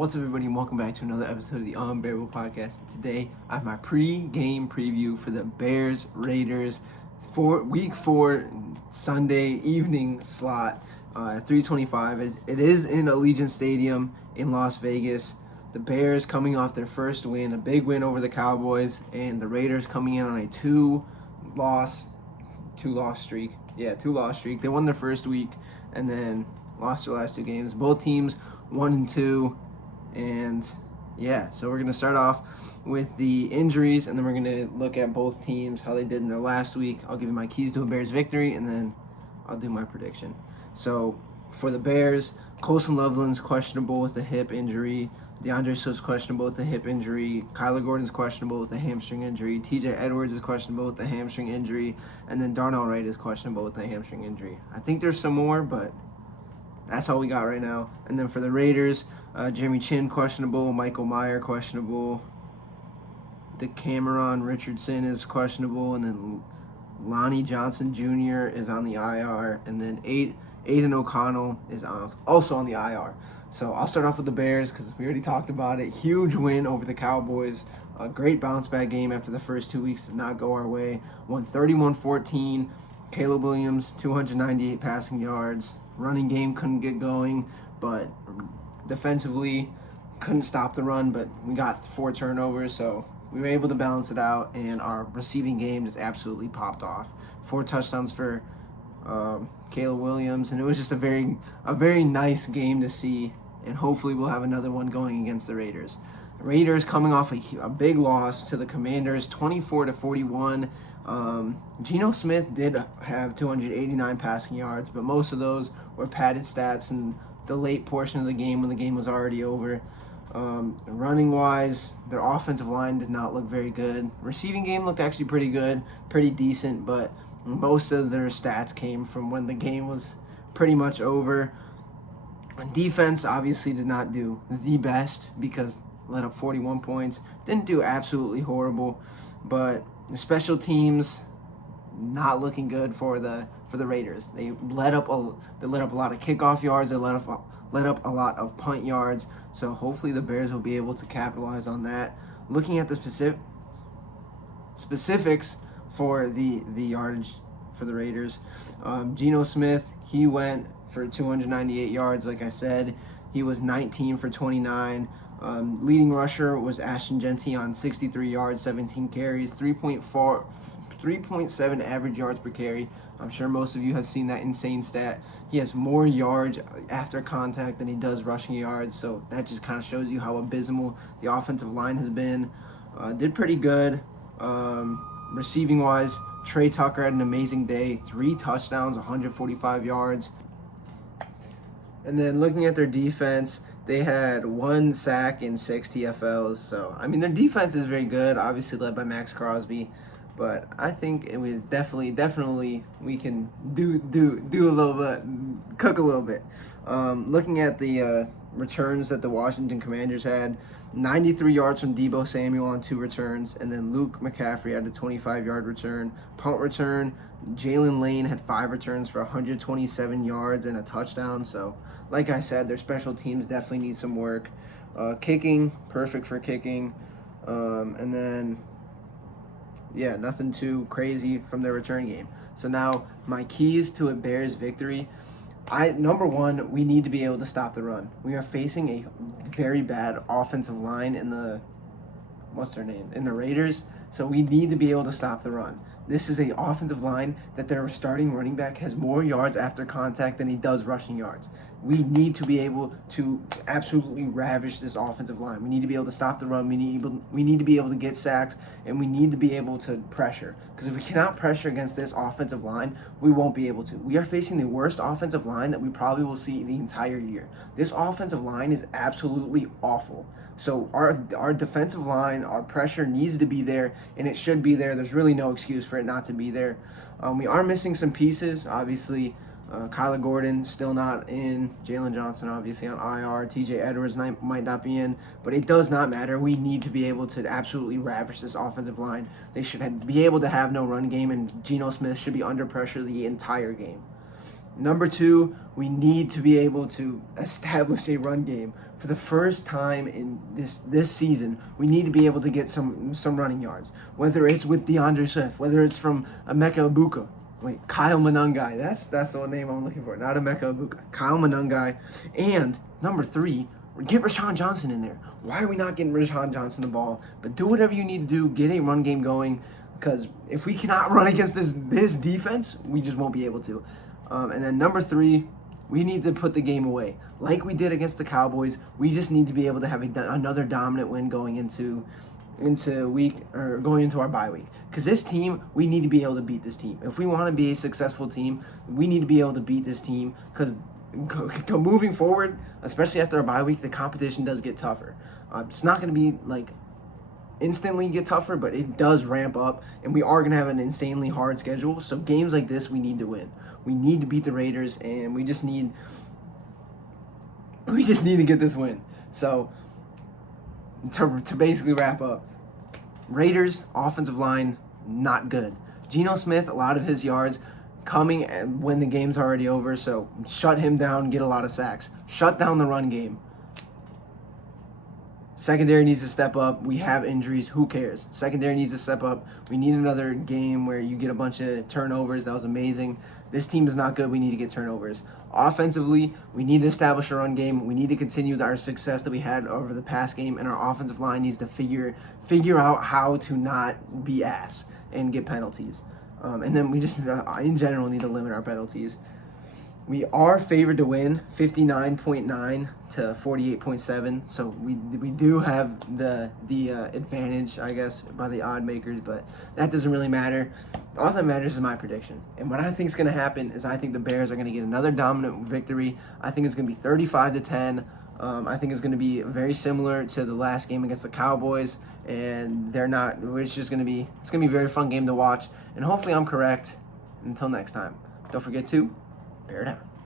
What's up, everybody, and welcome back to another episode of the Unbearable Podcast. Today, I have my pre-game preview for the Bears-Raiders for Week 4 Sunday evening slot, 3:25. It is in Allegiant Stadium in Las Vegas. The Bears coming off their first win, a big win over the Cowboys, and the Raiders coming in on a two-loss streak. They won their first week and then lost their last two games. Both teams 1-2. And so we're going to start off with the injuries, and then we're going to look at both teams, how they did in their last week. I'll give you my keys to a Bears victory, and then I'll do my prediction. So for the Bears, Colson Loveland's questionable with a hip injury. DeAndre Swift's questionable with a hip injury. Kyler Gordon's questionable with a hamstring injury. TJ Edwards is questionable with a hamstring injury. And then Darnell Wright is questionable with a hamstring injury. I think there's some more, but that's all we got right now. And then for the Raiders, Jeremy Chin questionable, Michael Mayer questionable, DeCameron Richardson is questionable, and then Lonnie Johnson Jr. is on the IR, and then Aiden O'Connell is also on the IR. So I'll start off with the Bears because we already talked about it. Huge win over the Cowboys. A great bounce-back game after the first 2 weeks did not go our way. Won 31-14. Caleb Williams, 298 passing yards. Running game couldn't get going, but defensively couldn't stop the run, but we got 4 turnovers, so we were able to balance it out, and our receiving game just absolutely popped off. 4 touchdowns for Caleb Williams, and it was just a very nice game to see, and hopefully we'll have another one going against the Raiders. Raiders coming off a big loss to the Commanders, 24-41. Geno Smith did have 289 passing yards, but most of those were padded stats in the late portion of the game when the game was already over. Running-wise, their offensive line did not look very good. Receiving game looked actually pretty good, pretty decent, but most of their stats came from when the game was pretty much over. Defense obviously did not do the best because let up 41 points. Didn't do absolutely horrible, but the special teams not looking good for the Raiders. They let up a lot of kickoff yards. They let up a lot of punt yards. So hopefully the Bears will be able to capitalize on that. Looking at the specifics for the yardage for the Raiders, Geno Smith, he went for 298 yards. Like I said, he was 19 for 29. Leading rusher was Ashton Jeanty on 63 yards, 17 carries, 3.7 average yards per carry. I'm sure most of you have seen that insane stat. He has more yards after contact than he does rushing yards, so that just kind of shows you how abysmal the offensive line has been. Did pretty good. Receiving-wise, Trey Tucker had an amazing day. 3 touchdowns, 145 yards. And then looking at their defense, they had 1 sack and 6 TFLs. So, I mean, their defense is very good, obviously led by Max Crosby. But I think it was definitely we can do a little bit, cook a little bit. Looking at the returns that the Washington Commanders had, 93 yards from Deebo Samuel on 2 returns, and then Luke McCaffrey had a 25-yard return. Punt return, Jalen Lane had 5 returns for 127 yards and a touchdown. So, like I said, their special teams definitely need some work. Kicking, perfect for kicking. And then, nothing too crazy from their return game. So now, my keys to a Bears victory. Number one, we need to be able to stop the run. We are facing a very bad offensive line in the Raiders. So we need to be able to stop the run. This is an offensive line that their starting running back has more yards after contact than he does rushing yards. We need to be able to absolutely ravage this offensive line. We need to be able to stop the run. We need to be able to get sacks, and we need to be able to pressure. Because if we cannot pressure against this offensive line, we won't be able to. We are facing the worst offensive line that we probably will see the entire year. This offensive line is absolutely awful. So our defensive line, our pressure needs to be there, and it should be there. There's really no excuse for it not to be there. We are missing some pieces, obviously. Kyler Gordon still not in. Jalen Johnson obviously on IR. TJ Edwards might not be in, but it does not matter. We need to be able to absolutely ravage this offensive line. They should be able to have no run game, and Geno Smith should be under pressure the entire game. Number 2, we need to be able to establish a run game. For the first time in this season, we need to be able to get some running yards. Whether it's with DeAndre Swift, whether it's from Emeka Egbuka. Wait, Kyle Monangai. That's the name I'm looking for. Not Emeka Egbuka. Kyle Monangai. And number 3, get Rashawn Johnson in there. Why are we not getting Rashawn Johnson the ball? But do whatever you need to do. Get a run game going. Because if we cannot run against this defense, we just won't be able to. And then number 3, we need to put the game away. Like we did against the Cowboys, we just need to be able to have another dominant win going into our bye week. Because this team, we need to be able to beat this team. If we want to be a successful team, we need to be able to beat this team. Because moving forward, especially after our bye week, the competition does get tougher. It's not going to be like instantly get tougher, but it does ramp up, and we are going to have an insanely hard schedule. So games like this, we need to win. We need to beat the Raiders, and we just need to get this win. So to basically wrap up, Raiders offensive line not good. Geno Smith, a lot of his yards coming when the game's already over. So shut him down, get a lot of sacks. Shut down the run game. Secondary needs to step up. We have injuries. Who cares? Secondary needs to step up. We need another game where you get a bunch of turnovers. That was amazing. This team is not good. We need to get turnovers. Offensively, we need to establish a run game. We need to continue our success that we had over the past game, and our offensive line needs to figure out how to not be ass and get penalties. And then we just, in general, need to limit our penalties. We are favored to win 59.9 to 48.7, so we do have the advantage, I guess, by the odd makers, but that doesn't really matter. All that matters is my prediction. And what I think is going to happen is I think the Bears are going to get another dominant victory. I think it's going to be 35-10. I think it's going to be very similar to the last game against the Cowboys, and it's going to be a very fun game to watch, and hopefully I'm correct. Until next time, don't forget to bear down.